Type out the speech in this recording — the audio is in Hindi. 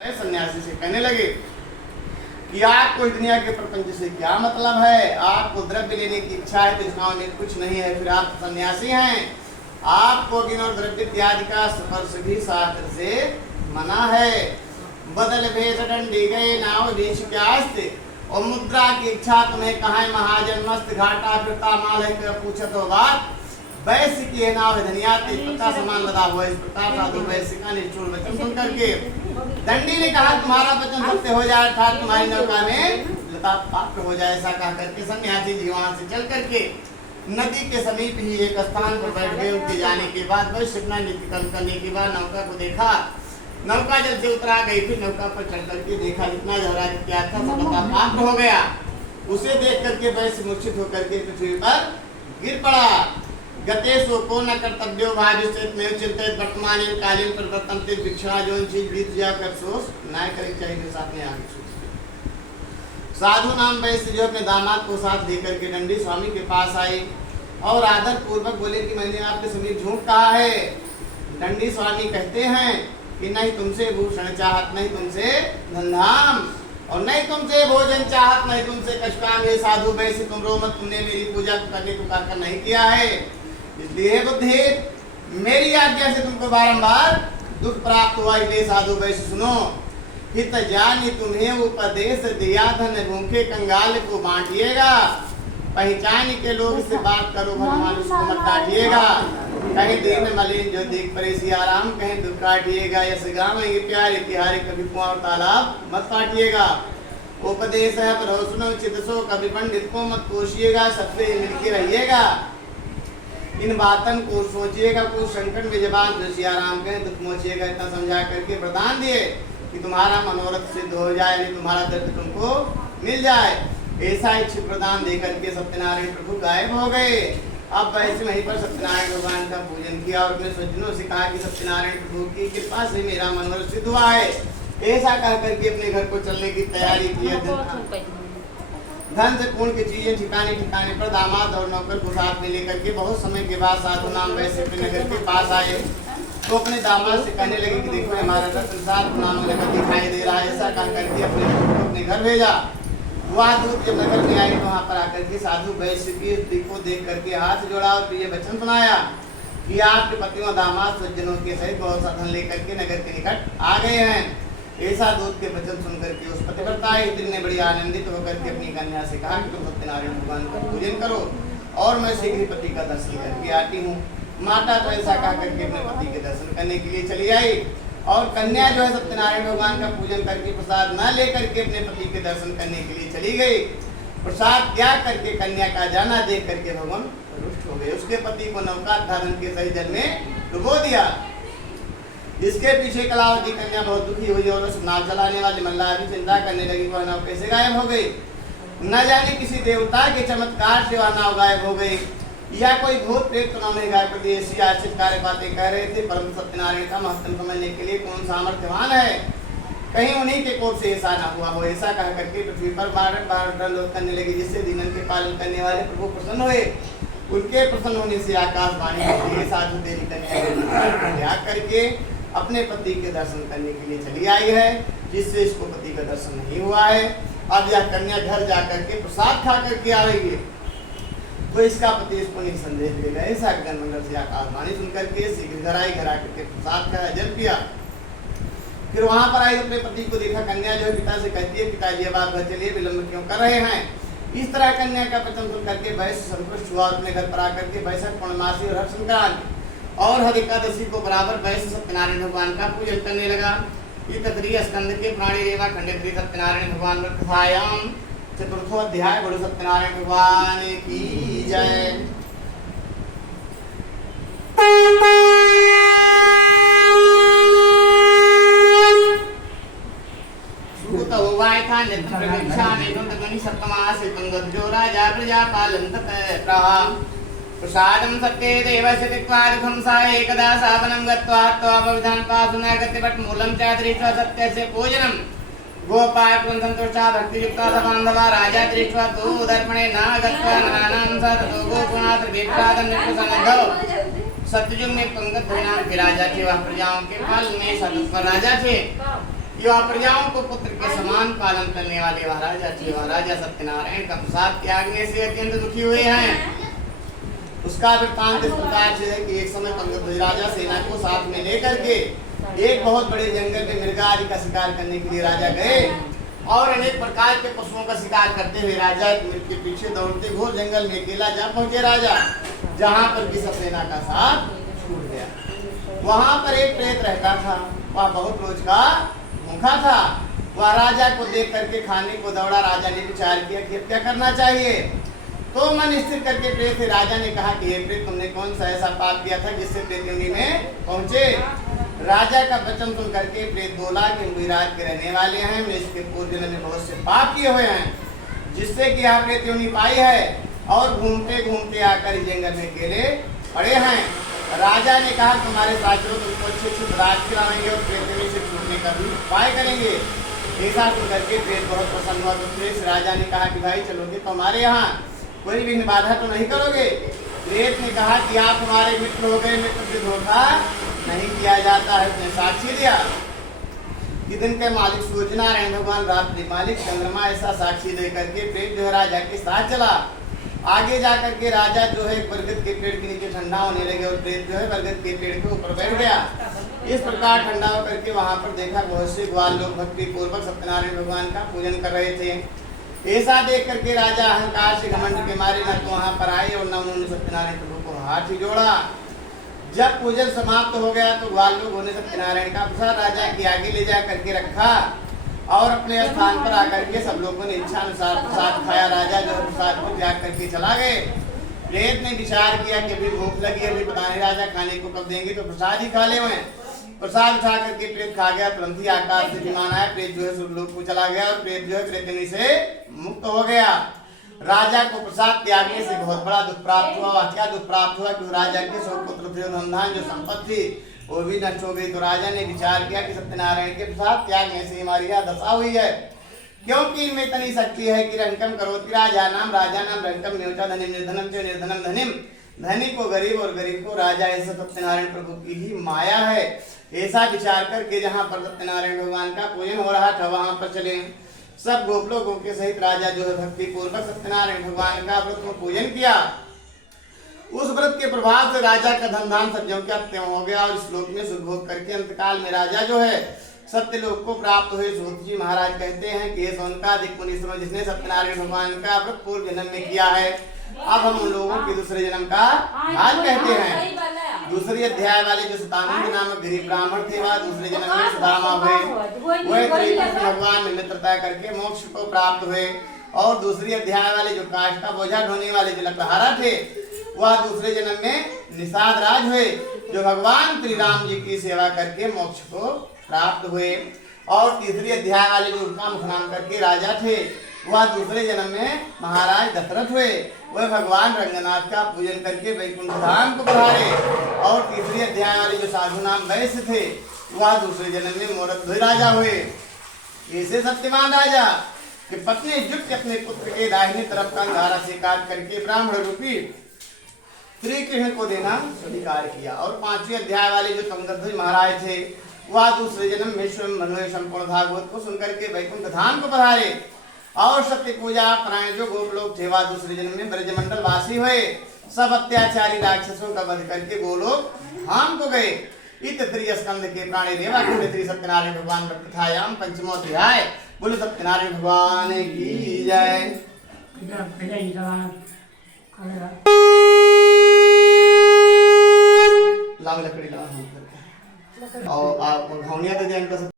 सन्यासी से कहने लगे कि आपको इस दुनिया के प्रपंच से क्या मतलब है। आपको द्रव्य लेने की इच्छा है तो इसका में कुछ नहीं है, फिर आप सन्यासी हैं। आपको अग्नि और द्रव्य इत्यादि का स्पर्श भी शास्त्र से मना है। बदल भेष डंडी गए नाव देश क्यास्ते और मुद्रा की इच्छा तुम्हें कहाँ महाजन मस्त घाटा फिरता माल है पूछत हो बात वैश्य की है नाव धनिया तेजपत्ता समान लदा हुआ। इस प्रकार साधु वैश्य का निष्ठुर वचन सुन करके दंडी ने कहा तुम्हारा वचन सत्य हो जाए अर्थात तुम्हारी नौका में लता पात्र हो जाए। ऐसा कहा करके सन्यासी जी वहां से चल करके नदी के समीप ही एक स्थान पर बैठ गए। उनके जाने के बाद वैश्य अपना नित्य कर्म करने के बाद नौका को देखा, नौका जल से उतरा गई। फिर नौका पर चढ़ करके देखा जितना झगड़ा किया था सब लता पात्र हो गया। उसे देख करके वैश्य मूर्छित होकर के पृथ्वी पर गिर पड़ा। गतेशो को न कर्तव्यो भाविष्यत में चिंतित वर्तमान कालीन परिवर्तन ते भिक्षा जो चीज बीत जा कर सोच ना करे चाहिए साथ में आगे सोच। साधु नाम वैश्य जो अपने दामाद को साथ लेकर के दंडी स्वामी के पास आए और आदर पूर्वक बोले कि मैंने आपके समीप झूठ कहा है। दंडी स्वामी कहते हैं कि नहीं तुमसे भूषण चाहत, नहीं तुमसे धनधाम और नहीं तुमसे भोजन चाहत, नहीं तुमसे कछ काम। हे साधु वैश्य तुम रो मत, तुमने मेरी पूजा करने को कहकर नहीं किया है, इसलिए बुद्धि मेरी आज्ञा से तुमको बारंबार दुख प्राप्त हुआ। इसलिए साधु वैश्य सुनो, हित जानी तुम्हें उपदेश दिया धन भूखे कंगाल को बांटिएगा। पहचान के लोग से बात करो भगवान उसको मत काटिएगा। कहीं दिन मलिन जो देख परेशी आराम, कहीं दुख काटिएगा। यश गावेंगे प्यारे तिहारे कभी कुआं और तालाब मत काटिएगा। उपदेश है पर सुनो चित सो, कभी पंडित को मत कोशिएगा, सबसे मिलके रहिएगा। इन बातन को सोचिएगा, कुछ संकट में जबान आराम कहें दुख मोचिएगा। इतना समझा करके वरदान दिए कि तुम्हारा मनोरथ सिद्ध हो जाए, नहीं तुम्हारा दर्द तुमको मिल जाए। ऐसा इच्छित प्रदान देकर के सत्यनारायण प्रभु गायब हो गए। अब वैसे वहीं पर सत्यनारायण भगवान का पूजन किया और अपने स्वजनों से कहा कि सत्यनारायण प्रभु की कृपा से मेरा मनोरथ सिद्ध हुआ है। ऐसा कह करके अपने घर को चलने की तैयारी की। धन से पूर्ण की चीजें ठिकाने ठिकाने पर दामाद और नौकर को साथ में लेकर के बहुत समय के बाद साधु नाम वैश्य अपने नगर के पास आए तो अपने दामाद से कहने लगे कि देखो हमारा संसार नाम नगर दिखाई दे रहा है। ऐसा कह करके अपने घर भेजा। वह दूत जब नगर में आए तो वहाँ पर आकर के साधु वैश्य की स्त्री को देख करके हाथ जोड़ा और ये वचन सुनाया कि आपके पतियों दामाद सज्जनों के सहित बहुत सा धन लेकर के नगर के निकट आ गए हैं। ऐसा दूत के वचन सुन करके उस पतिव्रता स्त्री ने बड़ी आनंदित होकर के अपनी कन्या से कहा कि तुम सत्यनारायण भगवान का पूजन करो और मैं शीघ्र पति का दर्शन करके आती हूँ। माता तो ऐसा कहा करके अपने पति के दर्शन करने के लिए चली आई और कन्या जो है सत्यनारायण भगवान का पूजन करके प्रसाद न लेकर के अपने पति के दर्शन करने के लिए चली गई। प्रसाद त्याग करके कन्या का जाना देख करके भगवान रुष्ट हो गए। उसके पति को नौका धारण के सही जल में डुबो दिया। इसके पीछे कलावती कन्या बहुत दुखी हुई और उस नाव चलाने वाले मल्लाह भी चिंता करने लगी वह नाव कैसे गायब हो गई। न जाने किसी देवता के चमत्कार से वह नाव गायब हो गई या कोई भूत प्रेत तो नाव गायब कर दी। ऐसी आश्चर्य कार्य बातें कह रहे थे। परम सत्यनारायण का महत्व समझने के लिए कौन सामर्थ्यवान है, कहीं उन्हीं के कोप से ऐसा न हुआ हो। ऐसा कह करके पृथ्वी पर बार बार दंडवत करने लगी जिससे दीनन के पालन करने वाले प्रभु प्रसन्न हुए। उनके प्रसन्न होने से आकाशवाणी होती साधु देवी कन्या त्याग करके अपने पति के दर्शन करने के लिए चली आई है, जिससे इसको पति का दर्शन नहीं हुआ है। अब यह कन्या घर जाकर के प्रसाद खा करके आएगी तो इसका पति इसको निसंदेह देगा। ऐसा गणमंडल से आकाशवाणी सुन करके शीघ्र घर आई। घर आकर के प्रसाद खाया, जल पिया। फिर वहां पर आई अपने पति को देखा। कन्या जो है पिता से कहती है पिताजी अब आप घर चलिए, विलम्ब क्यों कर रहे हैं। इस तरह कन्या का वचन सुन करके वैश्य संतुष्ट हुआ और अपने घर पर आकर के वैशाख पूर्णमासी और हर संक्रांति और हर एकादशी को बराबर वैश्य सत्यनारायण भगवान का पूजन करने लगा। ये तृतीय स्कंद के प्राणी रेवा खंडित सत्यनारायण भगवान कथायाम चतुर्थो अध्याय। बोलो सत्यनारायण भगवान की जय। सुत होवाय था नित्य प्रवीक्षा में नुत गणि सप्तमा से पंगत जो राजा प्रजा पालन तत प्रहा प्रसादं सत्ये देवस्य तिक्त्वा दुःखं सा एकदा सावनं गत्वा त्वापविधान पासुना गतिपट् मूलं च दृष्ट्वा सत्यस्य पूजनं गोपाय पुंसन्तुष्टा भक्तियुक्ता सबान्धवा राजा दृष्ट्वा तु दर्पणे न गत्वा नानां स ततो गोपुनाथ विप्रादं निष्कुसन्नद्धौ सत्ययुग में पंगत भुजनाम के राजा थे। वह प्रजाओं के पालन में सदुष्ट राजा थे। कि वह प्रजाओं को पुत्र के समान पालन करने वाले महाराजा सत्यनारायण का प्रसाद त्यागने से अत्यंत दुखी हुए हैं। उसका वृत्तांत इस प्रकार से है कि एक समय तुंगध्वज राजा सेना को साथ में लेकर के एक बहुत बड़े जंगल में मृग आदि का शिकार करने के लिए राजा गए और अनेक प्रकार के पशुओं का शिकार करते हुए राजा एक मृग के पीछे दौड़ते घोर जंगल में अकेला जा पहुंचे राजा, जहां पर कि सब सेना का साथ छूट गया। वहां पर एक प्रेत रहता था, वह बहुत रोज का भूखा था। वह राजा को देख करके खाने को दौड़ा। राजा ने विचार किया कि अब क्या करना चाहिए, तो मन स्थिर करके प्रेत राजा ने कहा कि हे प्रेत, तुमने कौन सा ऐसा पाप किया था जिससे प्रेत योनि में पहुंचे। राजा का वचन सुन करके प्रेत बोला कि हम विराट के रहने वाले हैं, मैं इसके पूर्व जन्म में बहुत से पाप किए हुए हैं जिससे कि यहाँ प्रेत योनि पाई है और घूमते घूमते आकर इस जंगल में अकेले पड़े हैं। राजा ने कहा तुम्हारे साथियों तुमको अच्छे अच्छे राज खिलाएंगे और प्रेत योनि से छूटने का भी उपाय करेंगे। ऐसा सुन करके प्रेत बहुत प्रसन्न हुआ। तो प्रेत राजा ने कहा कि भाई चलोगे तो हमारे यहाँ कोई विघ्न बाधा तो नहीं करोगे। प्रेत ने कहा कि आप हमारे मित्र हो गए, मित्र से धोखा नहीं किया जाता है। उसने साक्षी दिया कि दिन के मालिक सूर्य नारायण भगवान, रात्रि मालिक चंद्रमा, ऐसा साक्षी दे करके प्रेत जो है राजा के साथ चला। आगे जाकर के राजा जो है बरगद के पेड़ के नीचे ठंडा होने लगे और प्रेत जो है बरगद के पेड़ के ऊपर बैठ गया। इस प्रकार ठंडा होकर के वहां पर देखा बहुत से ग्वाल लोग भक्ति पूर्वक सत्यनारायण भगवान का पूजन कर रहे थे। ऐसा देख करके राजा अहंकार से घमंड के मारे न तो वहां पर आए और न उन्होंने सत्यनारायण प्रभु को हाथ ही जोड़ा। जब पूजन समाप्त हो गया तो ग्वाल लोगों ने सत्यनारायण का प्रसाद राजा के आगे ले जा करके रखा और अपने स्थान पर आकर के सब लोगों ने इच्छा अनुसार प्रसाद खाया। राजा जो प्रसाद को त्याग करके चला गए। प्रेत ने विचार किया कि अभी भूख लगी, अभी पता नहीं राजा खाने को कब देंगे, तो प्रसाद ही खा ले। प्रसाद उठा करके प्रेत खा गया। तुरंत ही आकाश से विमान आया, प्रेत जो है स्वर्गलोक को चला गया और प्रेत जो है प्रेत योनि से मुक्त हो गया। राजा को प्रसाद त्यागने से बहुत बड़ा दुख प्राप्त हुआ। क्या दुख प्राप्त हुआ कि राजा के 100 पुत्र थे, धन जो संपत्ति थी वो भी नष्ट हो गई। तो राजा ने विचार किया कि सत्यनारायण के प्रसाद त्यागने से हमारी यह दशा हुई है, क्योंकि इनमें इतनी शक्ति है कि रंकम करोति राजा नाम रंकम न्योचा धनिम निर्धनम च निर्धनम धनिम, धनी को गरीब और गरीब को राजा, ऐसा सत्यनारायण प्रभु की ही माया है। ऐसा विचार करके जहाँ पर सत्यनारायण भगवान का पूजन हो रहा था वहां पर चले सब गोप लोगों के सहित राजा जो है भक्ति पूर्वक सत्यनारायण भगवान का व्रत को पूजन किया। उस व्रत के प्रभाव से राजा का धन धान सब ज्यों क्या त्यों हो गया और इस लोक में सुख भोग करके अंतकाल में राजा जो है सत्य लोक को प्राप्त हुए। सूत जी महाराज कहते हैं कि ये सोनकादिक मुनि समय जिसने सत्यनारायण भगवान का व्रत पूर्व जन्म में किया है, अब हम उन लोगों के दूसरे जन्म का हाल कहते हैं। दूसरी अध्याय वाले जो शतानंद नामक गरीब ब्राह्मण थे वह दूसरे जन्म में सुदामा हुए। वह भगवान में मित्रता करके मोक्ष को प्राप्त हुए। और दूसरी अध्याय वाले जो काष्ठ का बोझा ढोने वाले जो लकड़हारा थे वह दूसरे जन्म में निषाद राज हुए, जो भगवान श्री राम जी की सेवा करके मोक्ष को प्राप्त हुए। और तीसरी अध्याय वाले जो उनका मुख नाम करके राजा थे वह दूसरे जन्म में महाराज दशरथ हुए। वह भगवान रंगनाथ का पूजन करके वैकुंठ धाम को पधारे। और तीसरी अध्याय वाले जो साधु नाम वैश्य थे वह दूसरे जन्म में मोरध्वज राजा हुए। ऐसे सत्यवान राजा कि पत्नी जुट के अपने पुत्र के दाहिनी तरफ का अंगारा से काट करके ब्राह्मण रूपी श्री कृष्ण को देना स्वीकार किया। और पांचवी अध्याय वाले जो तुंगध्वज महाराज थे वह दूसरे जन्म में स्वयं मनोय संपूर्ण भागवत को सुनकर के वैकुंठ धाम को पधारे। और सत्य पूजा प्राण जो गोप लोग थे वह दूसरे जन्म में ब्रजमंडल वासी हुए। सब अत्याचारी राक्षसों का वध करके गोलोक धाम को गए। इत तृतीय स्कंद के प्राणी रेवा कुंड श्री सत्यनारायण भगवान कथायाम पंचमो अध्याय। बोलो सत्यनारायण भगवान की जय। लाओ लकड़ी लाओ और घौनिया दे दें